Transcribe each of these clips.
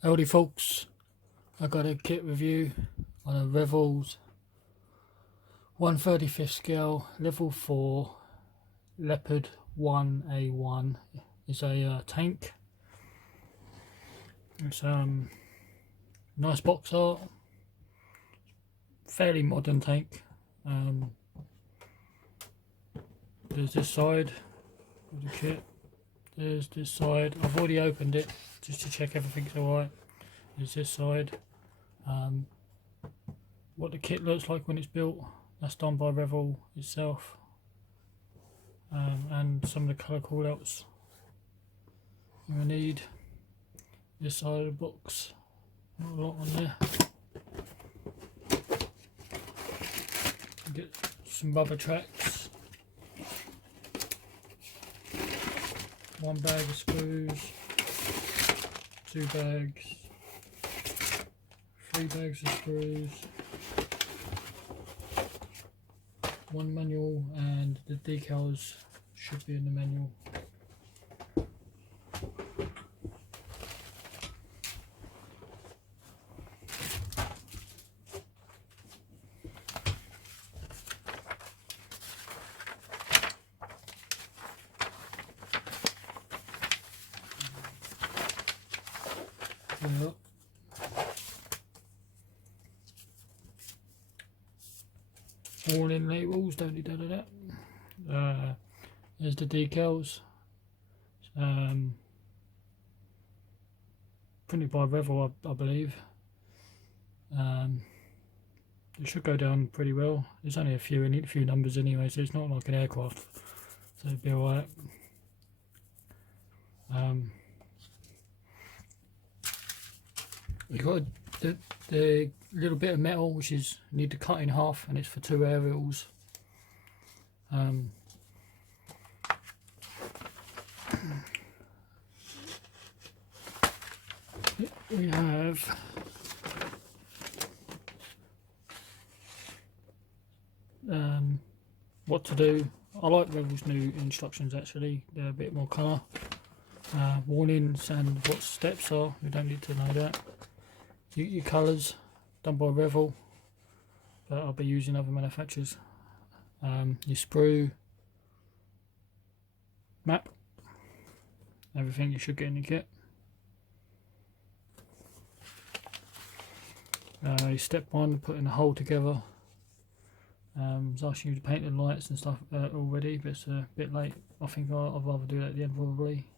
Howdy folks, I got a kit review on a Revell's 1/35 scale level 4 Leopard 1A1. It's a tank. It's nice box art, fairly modern tank. There's this side of the kit. There's this side. I've already opened it just to check everything's alright. There's this side. What the kit looks like when it's built, that's done by Revell itself. And some of the colour callouts you need. This side of the box, not a lot on there. Get some rubber tracks. One bag of sprues, 2 bags, 3 bags of sprues, 1 manual, and the decals should be in the manual. Yep. Warning labels, don't need none of that. There's the decals. Printed by Revell, I believe. It should go down pretty well. There's only a few numbers anyway, so it's not like an aircraft, so it'll be alright. You got the little bit of metal which is need to cut in half, and it's for 2 aerials. We have what to do. I like Revell's new instructions actually, they're a bit more colour. Warnings and what steps are, we don't need to know that. Your colours done by Revell, but I'll be using other manufacturers. Your sprue map, everything you should get in your kit. Step 1, putting the hull together. I was asking you to paint the lights and stuff already, but it's a bit late. I think I'd rather do that at the end probably.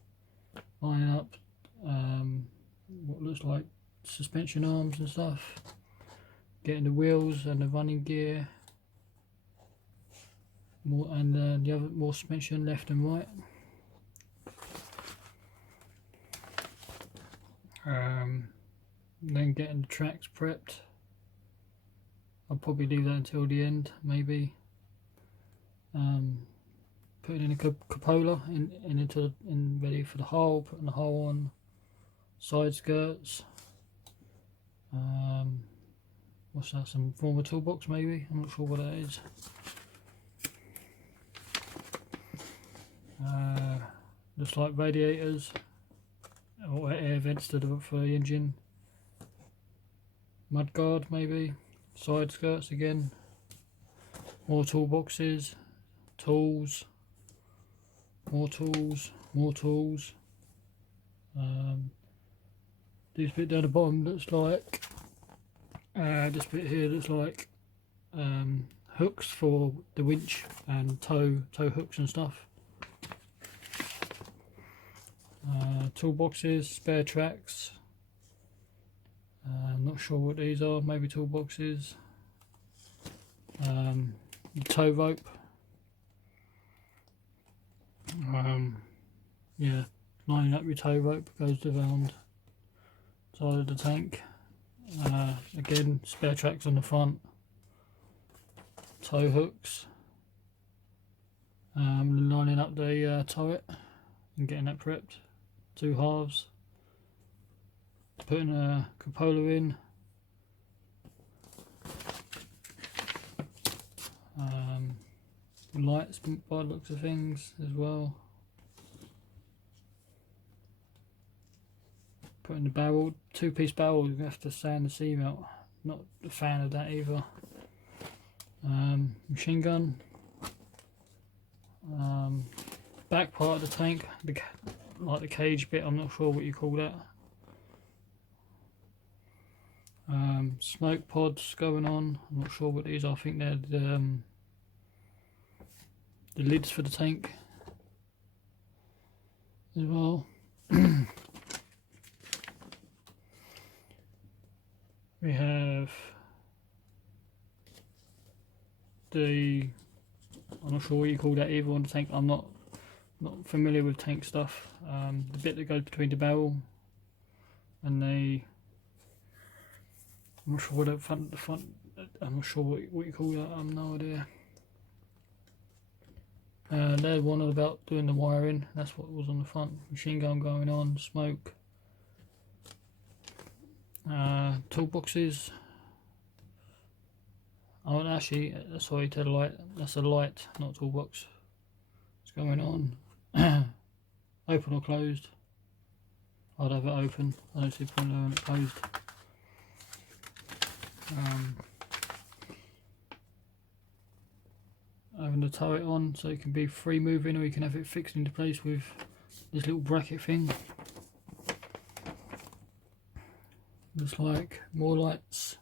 Line up what looks like suspension arms and stuff, getting the wheels and the running gear, the other more suspension left and right. Then getting the tracks prepped. I'll probably leave that until the end, maybe. Putting in a cupola in ready for the hull, putting the hull on, side skirts. What's that, some form of toolbox maybe? I'm not sure what that is. Looks like radiators or air vents for the engine. Mudguard maybe. Side skirts again. More toolboxes. Tools. More tools. More tools. This bit down the bottom looks like this bit here looks like hooks for the winch and tow hooks and stuff. Toolboxes, spare tracks. I'm not sure what these are, maybe toolboxes. Tow rope. Yeah, lining up your tow rope goes around side of the tank. Again, spare tracks on the front. Tow hooks. Lining up the turret and getting that prepped. 2 halves. Putting a cupola in. Lights by the looks of things as well. putting the barrel, 2-piece barrel, you have to sand the seam out. Not a fan of that either. Machine gun. Back part of the tank, like the cage bit, I'm not sure what you call that. Smoke pods going on, I'm not sure what these are. I think they're the lids for the tank as well. We have I'm not sure what you call that either on the tank. I'm not familiar with tank stuff. The bit that goes between the barrel and I'm not sure what the front. I'm not sure what you call that. I have no idea. They're one about doing the wiring. That's what was on the front. Machine gun going on. Smoke. Toolboxes. Oh, actually, sorry, to the light. That's a light, not toolbox. What's going on? Open or closed? I'd have it open. I don't see the point of having it closed. Having the turret on so it can be free moving, or you can have it fixed into place with this little bracket thing. Looks like more lights.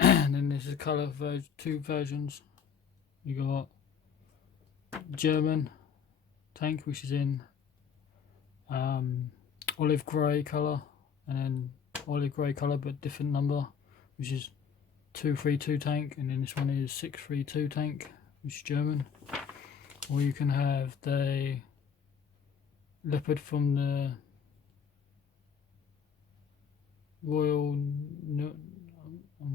And then this is colour 2 versions. You got German tank, which is in olive grey colour, and then olive grey colour but different number, which is 232 tank, and then this one is 632 tank, which is German. Or you can have the Leopard from the Royal, I'm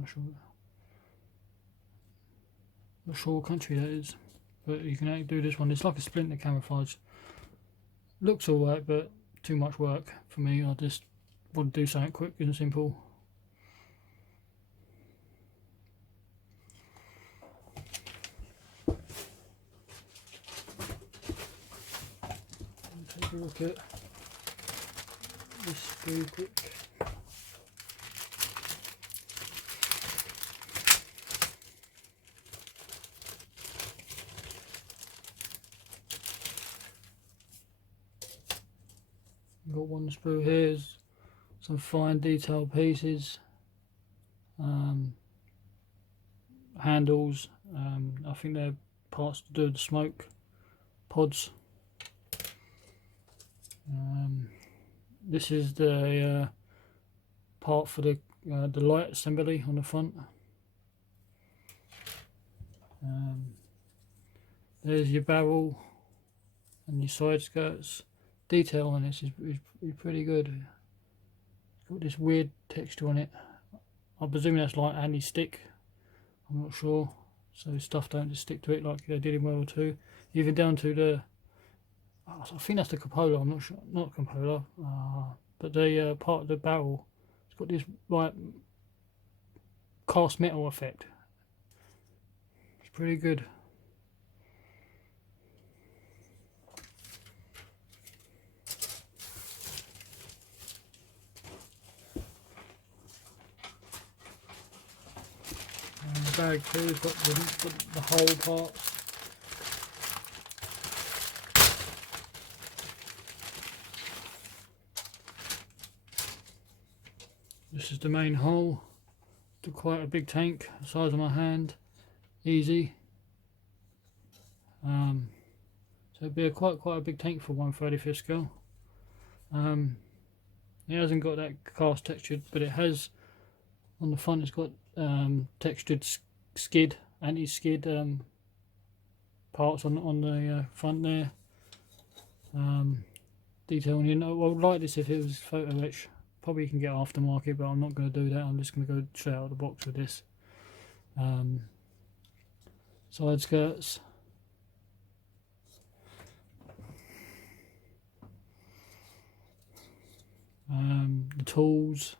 not sure what country that is, but you can do this one. It's like a splinter camouflage. Looks alright, but too much work for me. I just want to do something quick and simple. Take a look at this very quick. Got one sprue here, some fine detailed pieces, handles. I think they're parts to do the smoke pods. This is the part for the light assembly on the front. There's your barrel and your side skirts. Detail on this is pretty good. It's got this weird texture on it. I presume that's like anti-stick. I'm not sure. So stuff don't just stick to it like they did in World War II. Even down to the, I think that's the cupola. I'm not sure, not cupola, but the part of the barrel. It's got this like cast metal effect. It's pretty good. The bag too has got the whole part. This is the main hull. It's quite a big tank, the size of my hand, easy. So it'd be quite a big tank for 1/35 scale. It hasn't got that cast textured, but it has on the front. It's got textured skid, anti-skid parts on the front there. Detailing in. I would like this if it was photo etch. Probably you can get aftermarket, but I'm not going to do that. I'm just going to go straight out of the box with this. Side skirts. The tools.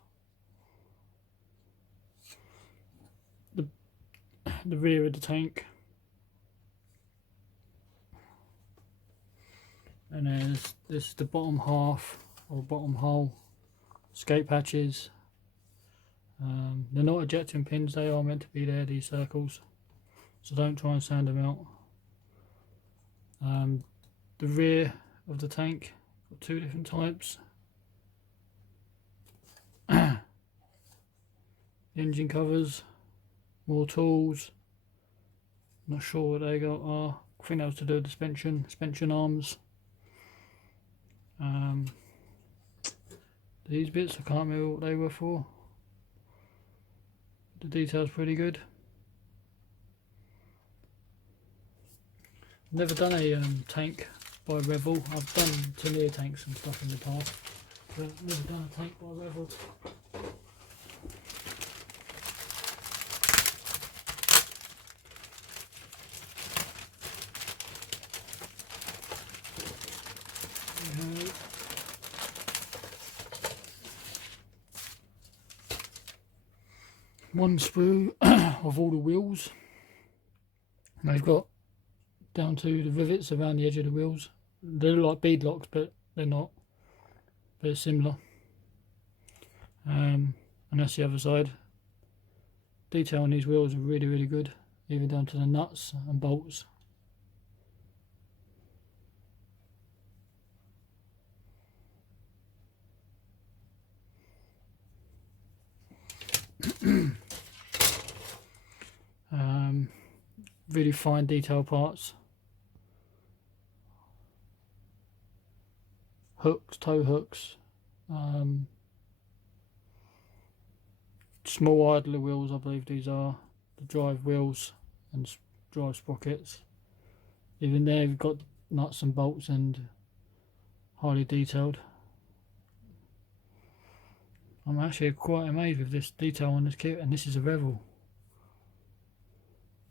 The rear of the tank, and then this is the bottom half or bottom hull. escape hatches. They're not ejecting pins, they are meant to be there, these circles, so don't try and sand them out. The rear of the tank, got two different types. The engine covers, more tools, not sure what they got are. I think that was to do with the suspension arms. These bits, I can't remember what they were for. The detail's pretty good. Never done a tank by Revell. I've done Tamiya tanks and stuff in the past, but never done a tank by Revell. One sprue of all the wheels. And they've got down to the rivets around the edge of the wheels. They look like bead locks, but they're not. But it's similar. And that's the other side. Detail on these wheels are really, really good, even down to the nuts and bolts. Really fine detail parts. Hooks, tow hooks. Small idler wheels, I believe these are. The drive wheels and drive sprockets. Even there we've got nuts and bolts and highly detailed. I'm actually quite amazed with this detail on this kit, and this is a Revell.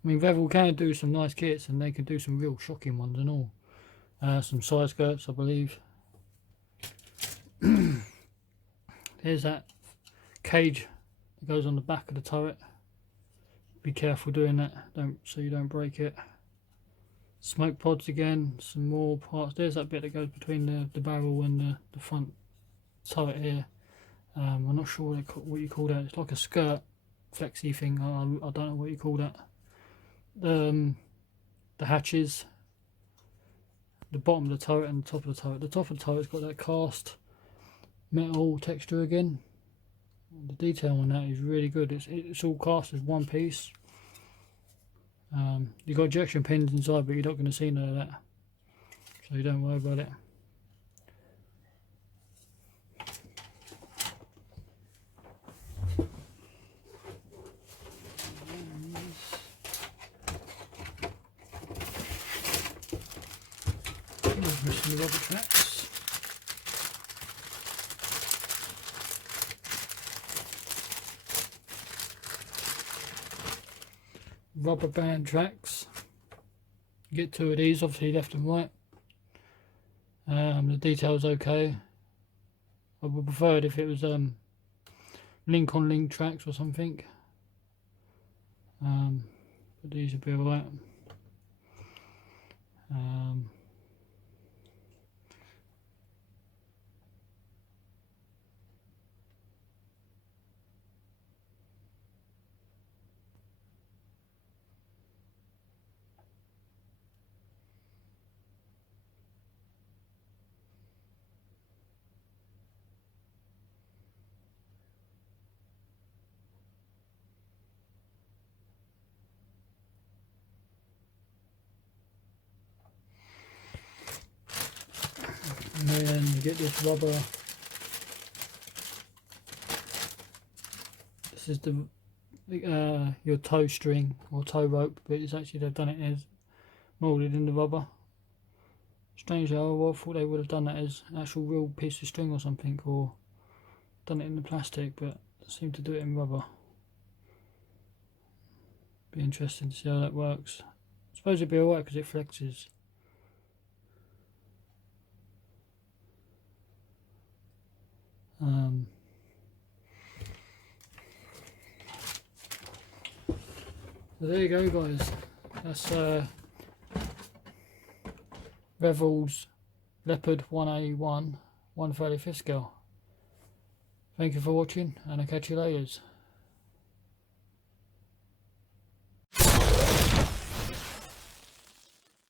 I mean, Revell can do some nice kits, and they can do some real shocking ones and all. Some side skirts, I believe. There's that cage that goes on the back of the turret. Be careful doing that, so you don't break it. Smoke pods again, some more parts. There's that bit that goes between the barrel and the front turret here. I'm not sure what you call that. It's like a skirt flexy thing. I don't know what you call that. The hatches, the bottom of the turret and the top of the turret. The top of the turret's got that cast metal texture again. The detail on that is really good. It's all cast as one piece. You've got ejection pins inside, but you're not going to see none of that, so you don't worry about it. Missing the rubber tracks. Rubber band tracks. You get two of these, obviously left and right. The detail's okay. I would prefer it if it was link on link tracks or something. But these would be alright. And then you get this rubber. This is your tow string or tow rope, but it's actually they've done it as moulded in the rubber. Strangely, I thought they would have done that as an actual real piece of string or something, or done it in the plastic, but they seem to do it in rubber. Be interesting to see how that works. I suppose it'd be alright because it flexes. So there you go, guys. That's Revell's Leopard 1A1 1/35 scale. Thank you for watching, and I'll catch you later.